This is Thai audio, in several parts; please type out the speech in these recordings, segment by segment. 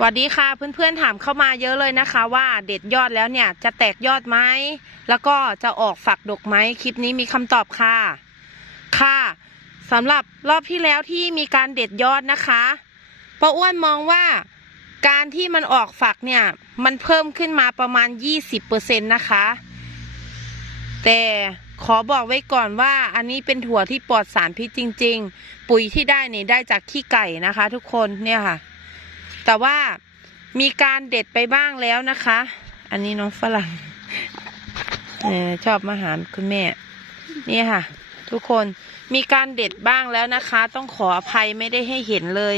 สวัสดีค่ะเพื่อนๆถามเข้ามาเยอะเลยนะคะ ว่าเด็ดยอดแล้วเนี่ยจะแตกยอดไหมแล้วก็จะออกฝักดกไหมคลิปนี้มีคำตอบค่ะ ค่ะสำหรับรอบที่แล้วที่มีการเด็ดยอดนะคะป้าอ้วนมองว่าการที่มันออกฝักเนี่ย มันเพิ่มขึ้นมาประมาณ 20%นะคะ แต่ขอบอกไว้ก่อนว่าอันนี้เป็นถั่วที่ปลอดสารพิษจริง ๆ ปุ๋ยที่ได้เนี่ยได้จากขี้ไก่นะคะ ทุกคนเนี่ยค่ะ แต่ว่ามีการเด็ดไปบ้างแล้วนะคะ อันนี้น้องฝรั่งชอบมาหารคุณแม่ นี่ค่ะ ทุกคนมีการเด็ดบ้างแล้วนะคะ ต้องขออภัยไม่ได้ให้เห็นเลย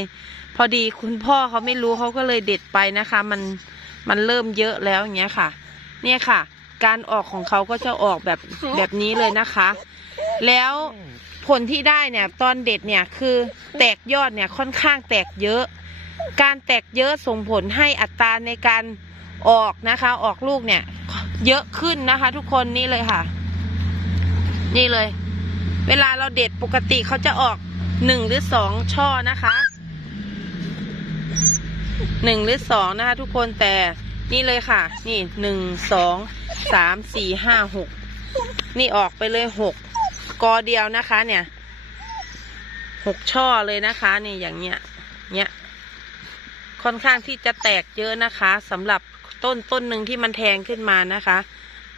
พอดีคุณพ่อเขาไม่รู้เขาก็เลยเด็ดไปนะคะ มันมันเริ่มเยอะแล้วอย่างเงี้ยค่ะ เนี่ยค่ะ การออกของเขาก็จะออกแบบแบบนี้เลยนะคะ แล้วผลที่ได้เนี่ย ตอนเด็ดเนี่ยคือแตกยอดเนี่ยค่อนข้างแตกเยอะ การแตกเยอะส่งผลให้อัตราในการออกนะคะ ออกลูกเนี่ย เยอะขึ้นนะคะ ทุกคนนี่เลยค่ะ นี่เลย เวลาเราเด็ดปกติเขาจะออกหนึ่งหรือสองช่อนะคะหนึ่งหรือสองนะคะ ทุกคนแต่นี่เลยค่ะ นี่หนึ่งสองสามสี่ห้าหกนี่ออกไปเลยหกกอเดียวนะคะ เนี่ยหกช่อเลยนะคะ นี่อย่างเนี้ย เนี้ย ค่อนข้างที่จะแตกเยอะนะคะสำหรับต้นต้นหนึ่งที่มันแทงขึ้นมานะคะ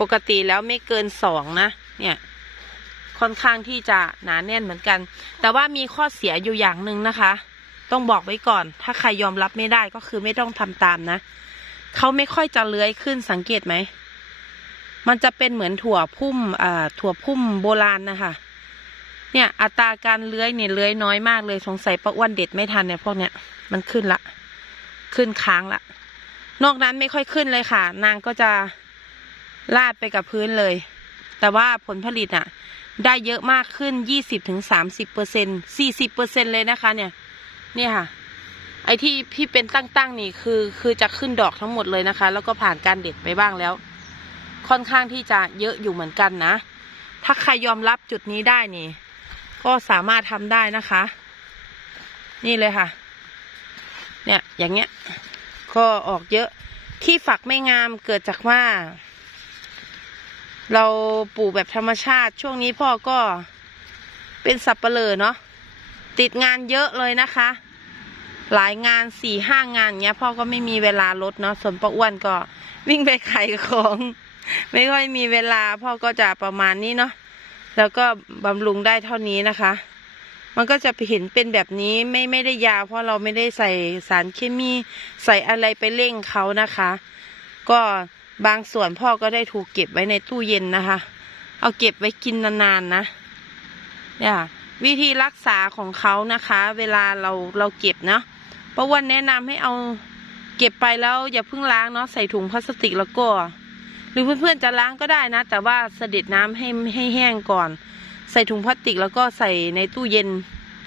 ปกติแล้วไม่เกินสองนะ เนี่ยค่อนข้างที่จะหนาแน่นเหมือนกัน แต่ว่ามีข้อเสียอยู่อย่างหนึ่งนะคะ ต้องบอกไว้ก่อน ถ้าใครยอมรับไม่ได้ก็คือไม่ต้องทำตามนะเขาไม่ค่อยจะเลื้อยขึ้นสังเกตไหม มันจะเป็นเหมือนถั่วพุ่มอ่าถั่วพุ่มโบราณนะคะ เนี่ยอัตราการเลื้อยเนี่ยเลื้อยน้อยมากเลยสงสัยป้าอ้วนเด็ดไม่ทันเนี่ยพวกเนี้ยมันขึ้นละ ขึ้นค้างละนอกนั้นไม่ค่อยขึ้นเลยค่ะ นางก็จะลาดไปกับพื้นเลย แต่ว่าผลผลิตอะ ได้เยอะมากขึ้นยี่สิบถึงสามสิบเปอร์เซ็นสี่สิบเปอร์เซ็นเลยนะคะ เนี่ย เนี่ยค่ะ ไอที่พี่เป็นตั้งๆนี่คือ คือจะขึ้นดอกทั้งหมดเลยนะคะ แล้วก็ผ่านการเด็ดไปบ้างแล้ว ค่อนข้างที่จะเยอะอยู่เหมือนกันนะ ถ้าใครยอมรับจุดนี้ได้นี่ ก็สามารถทำได้นะคะ นี่เลยค่ะ เนี่ยอย่างเงี้ย ก็ออกเยอะที่ฝักไม่งามเกิดจากว่า เราปลูกแบบธรรมชาติ ช่วงนี้พ่อก็เป็นสับเปลือเนาะติดงานเยอะเลยนะคะ หลายงานสี่ห้างานเงี้ย พ่อก็ไม่มีเวลาลดเนาะส่วนป้าอ้วนก็วิ่งไปขายของ ไม่ค่อยมีเวลาพ่อก็จะประมาณนี้เนาะแล้วก็บำรุงได้เท่านี้นะคะ มันก็จะเห็นเป็นแบบนี้ไม่ไม่ได้ยาว เพราะเราไม่ได้ใส่สารเคมีใส่อะไรไปเร่งเขานะคะ ก็บางส่วนพ่อก็ได้ถูกเก็บไว้ในตู้เย็นนะคะ เอาเก็บไว้กินนานๆนะเนี่ยวิธีรักษาของเขานะคะ เวลาเราเราเก็บเนาะเพราะวันแนะนำให้เอาเก็บไปแล้วอย่าเพิ่งล้างเนาะใส่ถุงพลาสติกแล้วก็ หรือเพื่อนๆจะล้างก็ได้นะ แต่ว่าเสด็จน้ำให้ให้แห้งก่อน ใส่ถุงพลาสติกแล้วก็ใส่ในตู้เย็น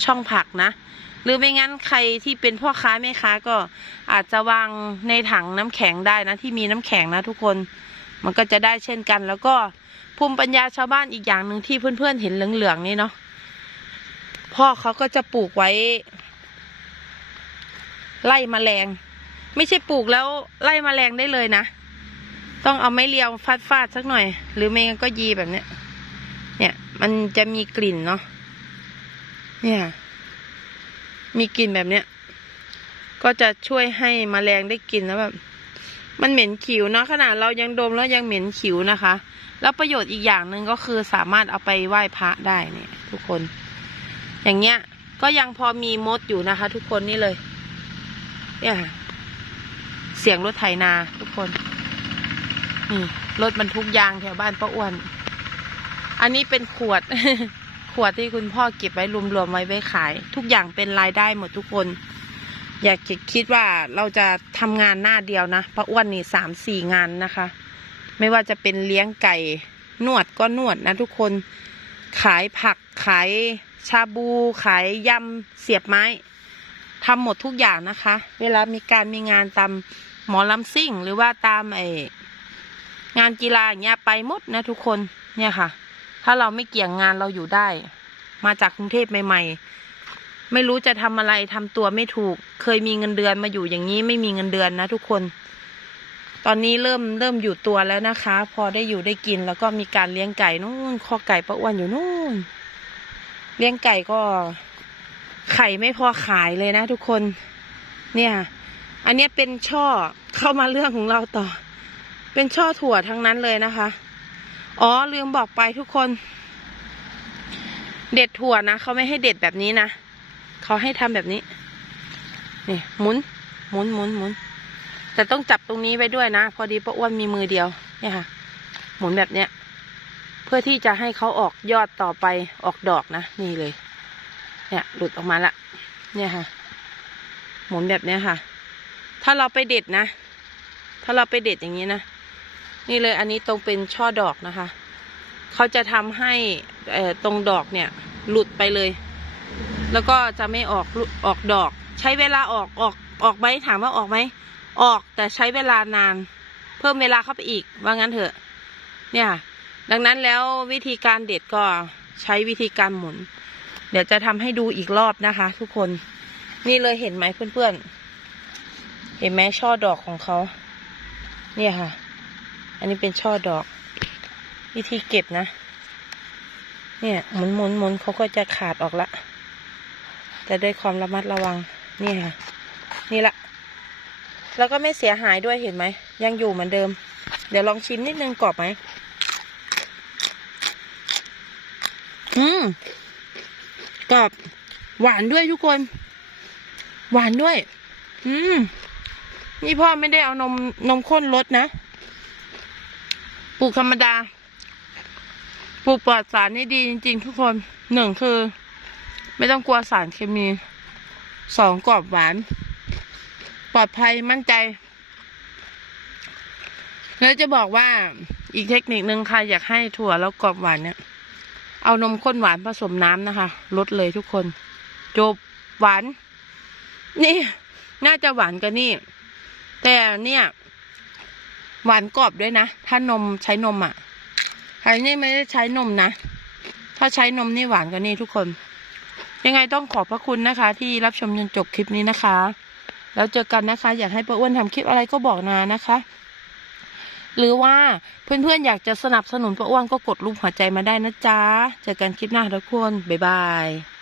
ช่องผักนะ หรือไม่งั้นใครที่เป็นพ่อค้าแม่ค้าก็อาจจะวางในถังน้ำแข็งได้นะ ที่มีน้ำแข็งนะทุกคน มันก็จะได้เช่นกัน แล้วก็ภูมิปัญญาชาวบ้านอีกอย่างหนึ่งที่เพื่อนๆเห็นเหลืองๆนี่เนาะพ่อเขาก็จะปลูกไว้ ไล่มแมลง ไม่ใช่ปลูกแล้วไล่มแมลงได้เลยนะ ต้องเอาไม้เรียวฟาดฟาดๆสักหน่อย หรือไม่งั้นก็ยีแบบเนี้ย เนี่ย มันจะมีกลิ่นเนาะเนี่ย มีกลิ่นแบบเนี้ยก็จะช่วยให้มแมลงได้กลิ่นแล้วแบบมันเหม็นขิวเนาะขนาดเรายังดมแล้วยังเหม็นขิวนะคะ แล้วประโยชน์อีกอย่างหนึ่งก็คือสามารถเอาไปไหว้พระได้เนี่ย ทุกคน อย่างเงี้ย ก็ยังพอมีมดอยู่นะคะ ทุกคนนี่เลย เนี่ย เสียงรถไถนา ทุกคนนี่รถบรรทุกยางแถวบ้านป้าอ้วน อันนี้เป็นขวด ขวดที่คุณพ่อเก็บไว้รวมๆไว้ไว้ขาย ทุกอย่างเป็นรายได้หมดทุกคน อยากคิดว่าเราจะทำงานหน้าเดียวนะป้าอ้วนนี่สามสี่งานนะคะ ไม่ว่าจะเป็นเลี้ยงไก่นวดก็นวดนะทุกคน ขายผักขายชาบู ขายยำเสียบไม้ทำหมดทุกอย่างนะคะ เวลามีการมีงานตามหมอลำซิ่ง หรือว่าตามไองานกีฬาอย่างเงี้ยไปหมดนะทุกคนเนี่ยค่ะ ถ้าเราไม่เกี่ยงงานเราอยู่ได้ มาจากกรุงเทพใหม่ ๆ ไม่รู้จะทำอะไรทำตัวไม่ถูก เคยมีเงินเดือนมาอยู่อย่างนี้ไม่มีเงินเดือนนะทุกคน ตอนนี้เริ่มเริ่มอยู่ตัวแล้วนะคะ พอได้อยู่ได้กินแล้วก็มีการเลี้ยงไก่นู่นคอไก่ประอ้วนอยู่นู่น เลี้ยงไก่ก็ ไข่ไม่พอขายเลยนะทุกคน เนี่ย อันนี้เป็นช่อเข้ามาเรื่องของเราต่อ เป็นช่อถั่วทั้งนั้นเลยนะคะ อ๋อลืมบอกไปทุกคน เด็ดถั่วนะเขาไม่ให้เด็ดแบบนี้นะเขาให้ทำแบบนี้นี่หมุนหมุนหมุนหมุนแต่ต้องจับตรงนี้ไว้ด้วยนะ พอดีป้าอ้วนมีมือเดียวเนี่ยค่ะ หมุนแบบเนี้ย เพื่อที่จะให้เขาออกยอดต่อไปออกดอกนะนี่เลย เนี่ย หลุดออกมาละเนี่ยค่ะ หมุนแบบเนี้ยค่ะ ถ้าเราไปเด็ดนะ ถ้าเราไปเด็ดอย่างนี้นะ นี่เลยอันนี้ตรงเป็นช่อดอกนะคะ เขาจะทำให้ตรงดอกเนี่ยหลุดไปเลย แล้วก็จะไม่ออกออกดอก ใช้เวลาออกออกออกไหมถามว่าออกไหมออกแต่ใช้เวลานาน เพิ่มเวลาเข้าไปอีกว่างั้นเถอะ เนี่ยดังนั้นแล้ววิธีการเด็ดก็ใช้วิธีการหมุน เดี๋ยวจะทำให้ดูอีกรอบนะคะ ทุกคนนี่เลยเห็นไหมเพื่อนๆเห็นไหมช่อดอกของเขาเนี่ยค่ะ อันนี้เป็นช่อดอก วิธีเก็บนะ เนี่ยหมุนหมุนหมุนเขาก็จะขาดออกละ แต่ด้วยความระมัดระวัง นี่ค่ะ นี่ละ แล้วก็ไม่เสียหายด้วยเห็นไหม ยังอยู่เหมือนเดิม เดี๋ยวลองชิมนิดนึงกรอบไหม อืมกรอบ หวานด้วยทุกคน หวานด้วย อืม นี่พ่อไม่ได้เอานมนมข้นรสนะ ปลูกธรรมดา ปลูกปลอดสารนี่ดีจริง ๆ ทุกคนหนึ่งคือ ไม่ต้องกลัวสารเคมีสองกรอบหวาน ปลอดภัยมั่นใจแล้วจะบอกว่าอีกเทคนิคนึงค่ะอยากให้ถั่วแล้วกรอบหวานเนี่ย เอานมข้นหวานผสมน้ำนะคะลดเลยทุกคน จบหวาน นี่ น่าจะหวานกว่านี่ แต่เนี่ย หวานกรอบด้วยนะ ถ้านมใช้นมอะอันนี้ไม่ได้ใช้นมนะ ถ้าใช้นมนี่หวานกว่านี่ทุกคน ยังไงต้องขอบพระคุณนะคะ ที่รับชมจนจบคลิปนี้นะคะ แล้วเจอกันนะคะ อยากให้ป้าอ้วนทำคลิปอะไรก็บอกนานะคะ หรือว่าเพื่อนๆอยากจะสนับสนุนป้าอ้วนก็กดรูปหัวใจมาได้นะจ๊ะ เจอกันคลิปหน้าทุกคน บ๊ายบาย